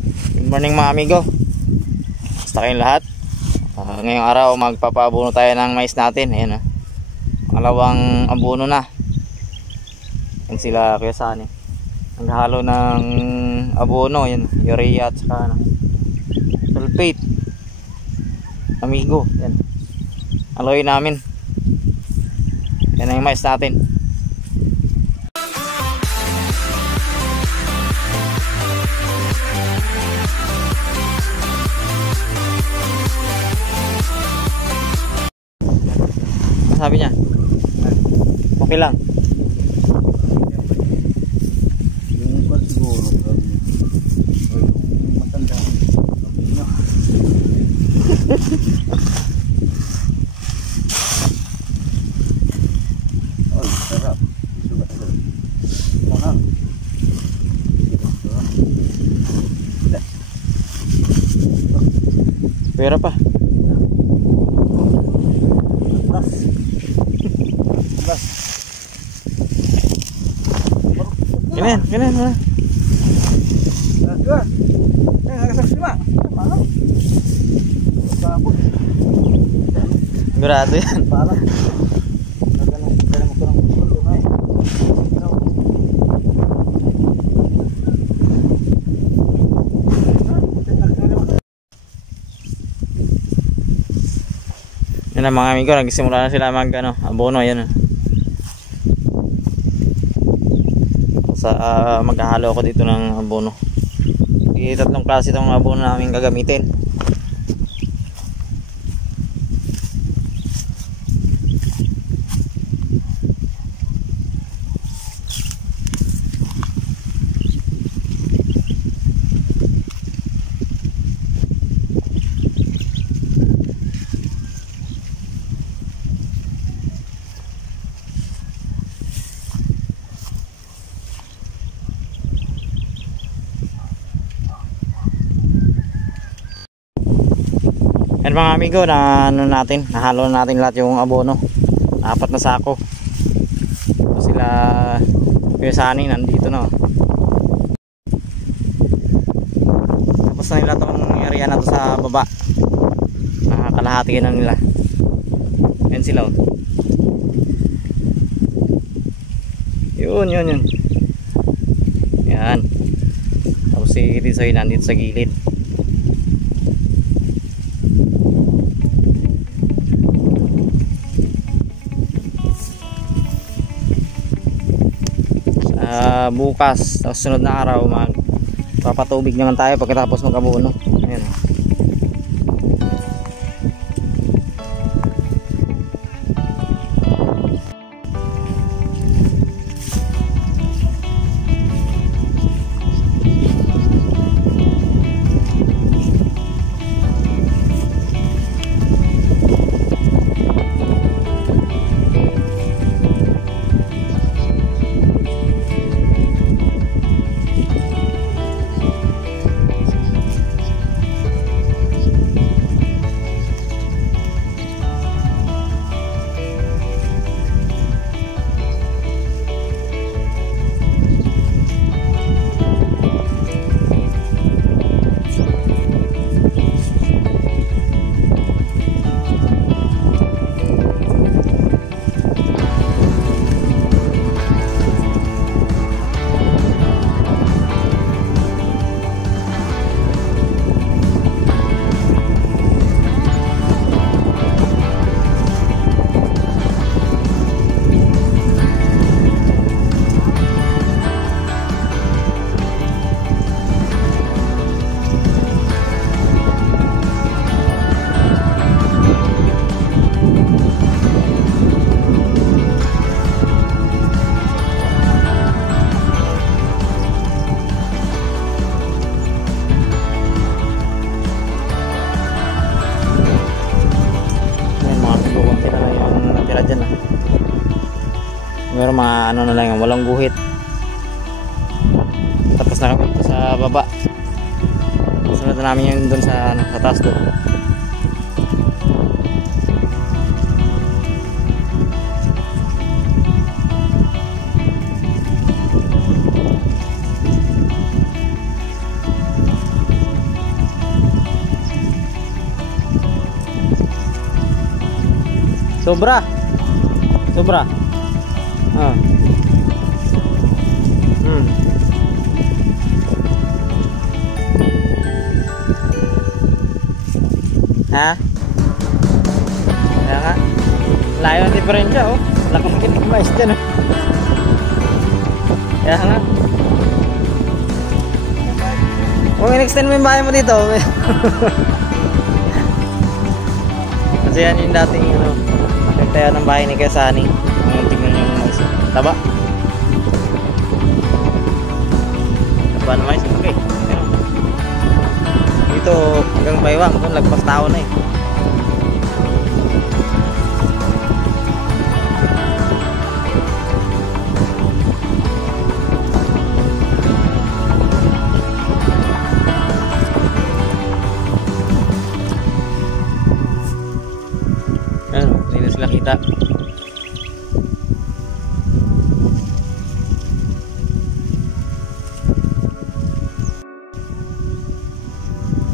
Good morning mga amigo. Basta kayong lahat. Ngayong araw magpapabuno tayo ng mais natin. Ayan, Malawang abuno na. Yan sila Kuya Sani. Naghalo ng abono. Yan, urea at saka sulfate. Amigo. Yan. Aloy namin. Yan ang mais natin. Sabi niya okay lang. Yung kwan siguro yung matanda oh sarap sugat mahal Pera pa. Ganyan ha. Sigurado yan. Yan ang mga amigo, nagsimula na sila mag abono. Yan maghahalo ako dito ng abono. Tatlong klase itong abono namin gagamitin. Yan mga amigo, nahalo natin lahat yung abono. 4 na sako. Sila Kuya Sani nandito na. Tapos na nila itong area na to sa baba. Nakakalahati na nila. Yan sila. Yun. Yan. Tapos si Tisoy nandito sa gilid. Bukas, tapos sunod na araw magpapatubig naman tayo pagkatapos mag-abono. Ayan. Meron mga na lang yung walang guhit. Tapos na kami sa baba. Sunod na namin yung doon sa taas doon. Sobra. Sobra. Ah. Ha? Kaya nga. Layo ang diferensya, oh. Laki-laki ng mais dyan, oh. Kaya nga. Kung in-extend mo yung bahay mo dito. Kasi yan yung dating, ano, nagtayo ng bahay ni Kesani. Ang tingnan yung mais. Taba. Taba ng mais. Okay. Pero, dito hanggang baywang. Doon lagpas tao na eh. Hindi na sila kita.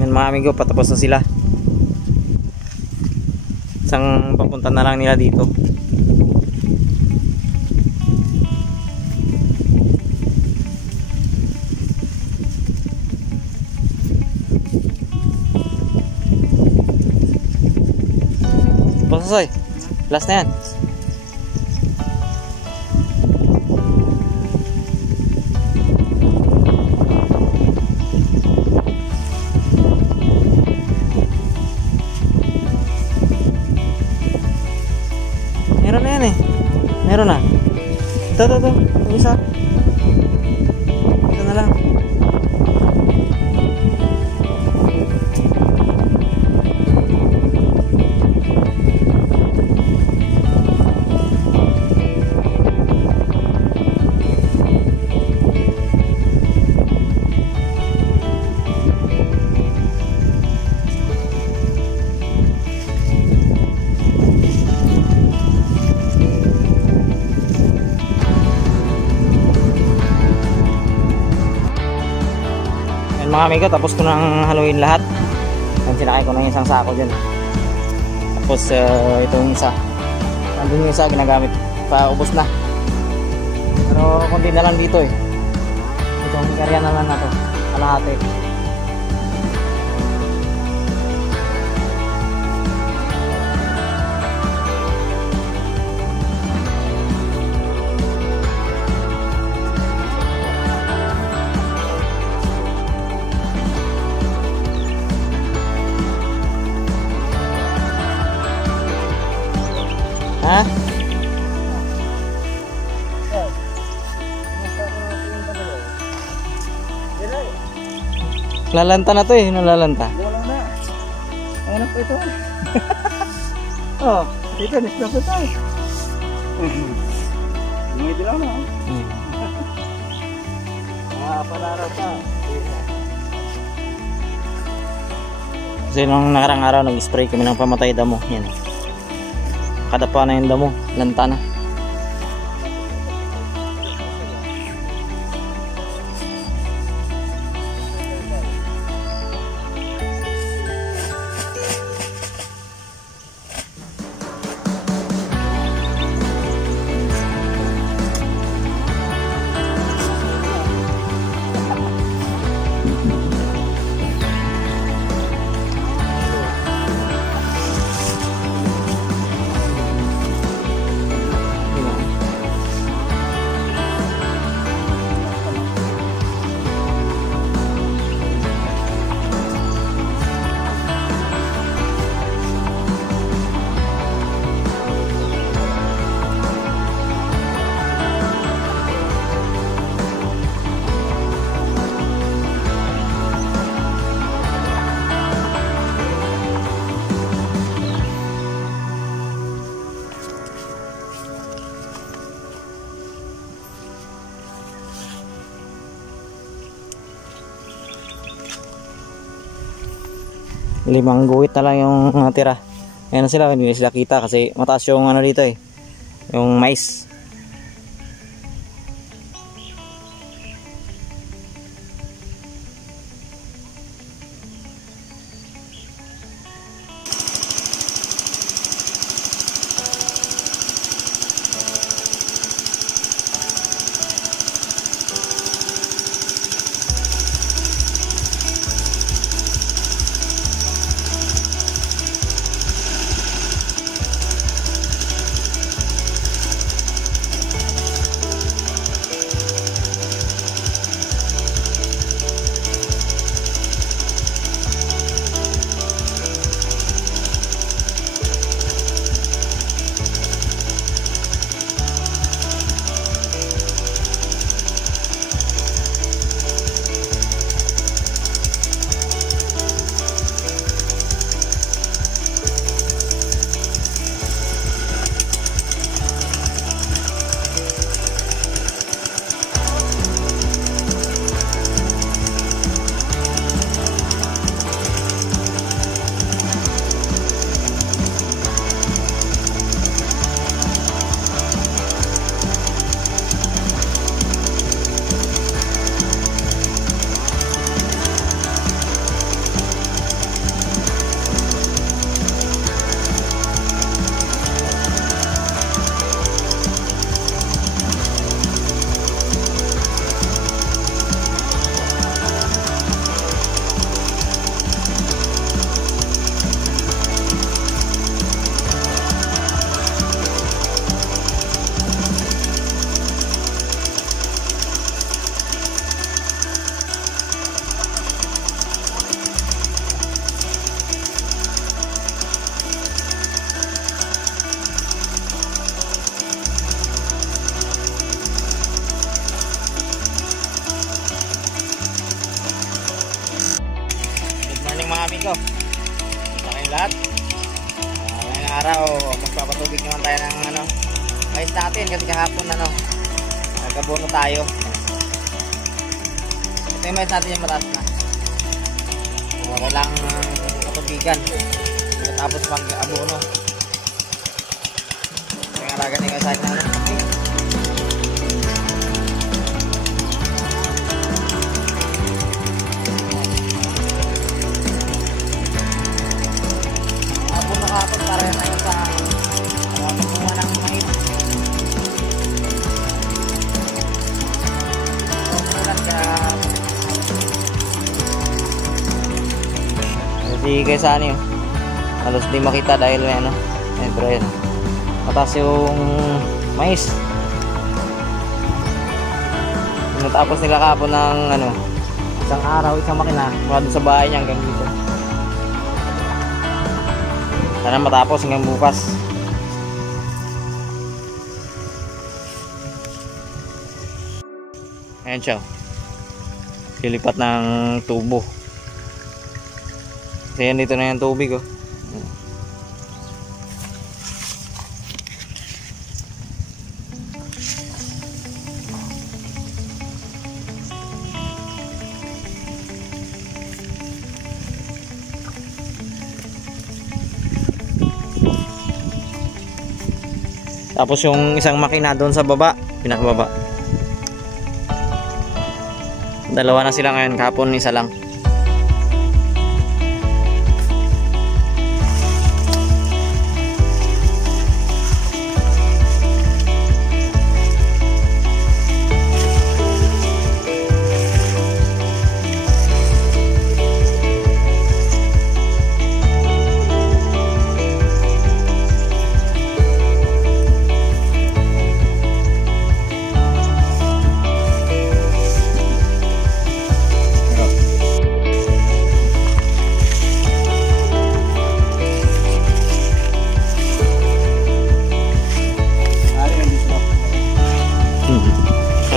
Yan mga amigo, patapos na sila. Isang papunta na lang nila dito. Pasoy, last na yan. Meron na yan eh. Meron na. Ito. Yung isa. Ito na lang. Mga amigo, tapos ko nang haluin lahat. Yan, sinakay ko na yung isang sako dyan. Tapos itong isa, nandun yung isa ginagamit pa, ubos na. Pero konti na lang dito eh. Itong area na lang na to, kalahati. Ha? Lalanta na to eh, nalalanta. Wala na. Ano po ito? Oh, dito, nisla po tayo. Ngayon lang na. Panaraw pa. Kasi nung nakarang araw nag-spray kami ng pamatay damo. Yan. Kada pa na yung damo, lanta na. Limang guhit na lang yung natira. Ayan na sila, hindi sila kita kasi mataas yung ano dito eh, yung mais. amigo. Sa kayong lahat. Ngayong araw, magpapatubig naman tayo ng mais natin kasi kahapon nagabono tayo. Ito yung mais natin yung mataas na. Kailangan patubigan tapos mag-abono. Kaya alaga na yung side na abono kapag para na yun sa pagkuha ng mais. Kasi kaysa halos di makita dahil pero yun, mataas yung mais. Natapos nila kapon ng isang araw, isang makina mula dun sa bahay niya hanggang dito. Sana matapos hanggang bukas. Ayan siya, lilipat ng tubo. Kasi yan, dito na yung tubig Tapos yung isang makina doon sa baba, pinakababa. Dalawa na sila ngayon, kahapon isa lang.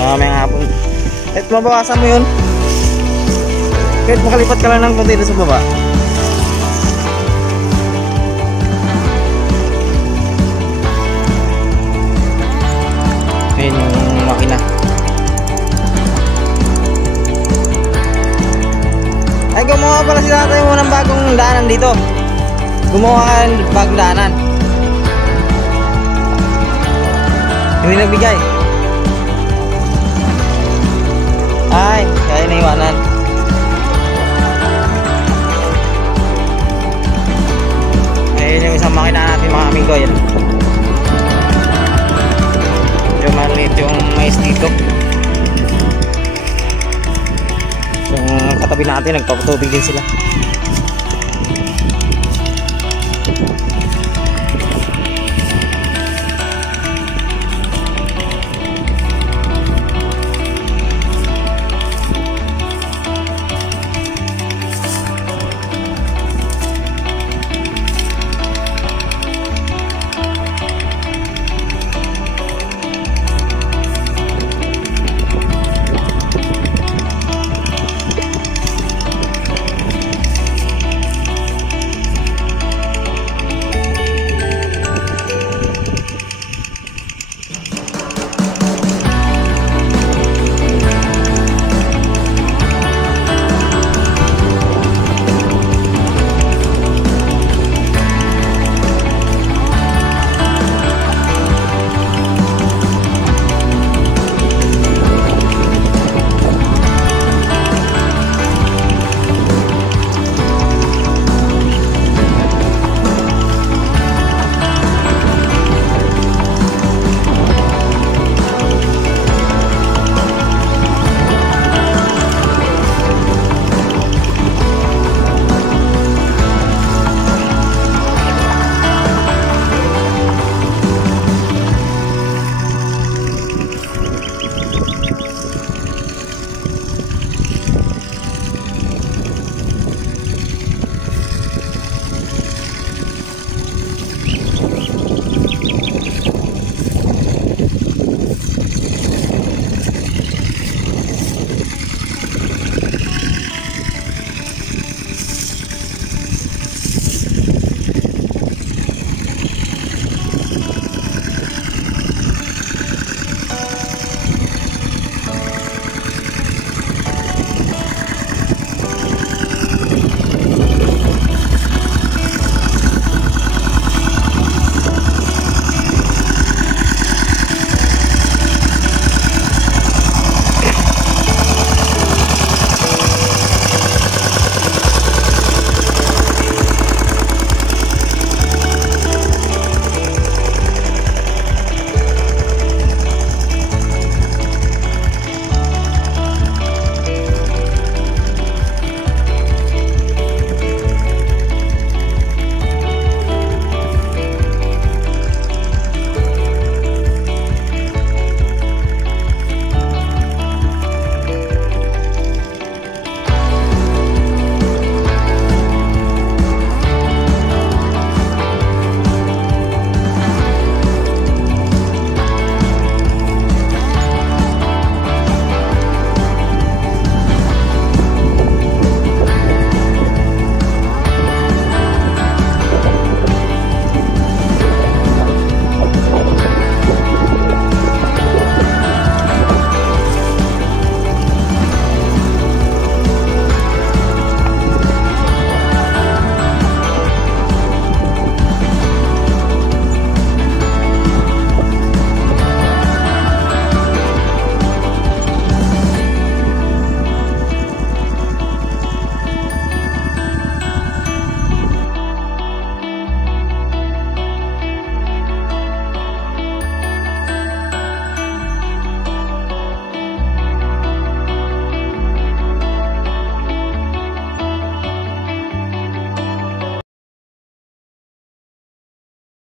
Mamayang hapon. Kahit mabawasan mo yun, kahit makalipat ka lang ng konti sa baba. Ayun yung makina. Ay, gumawa pala sila tayo ng bagong daanan dito. Gumawa ka ng bagong daanan. Hindi nagbigay. Ay, kaya naiwanan. Ayun yung isang makina natin mga amigo. Yan. Medyo maliit yung mais dito. Yung katabi natin, nagpapatubig din sila.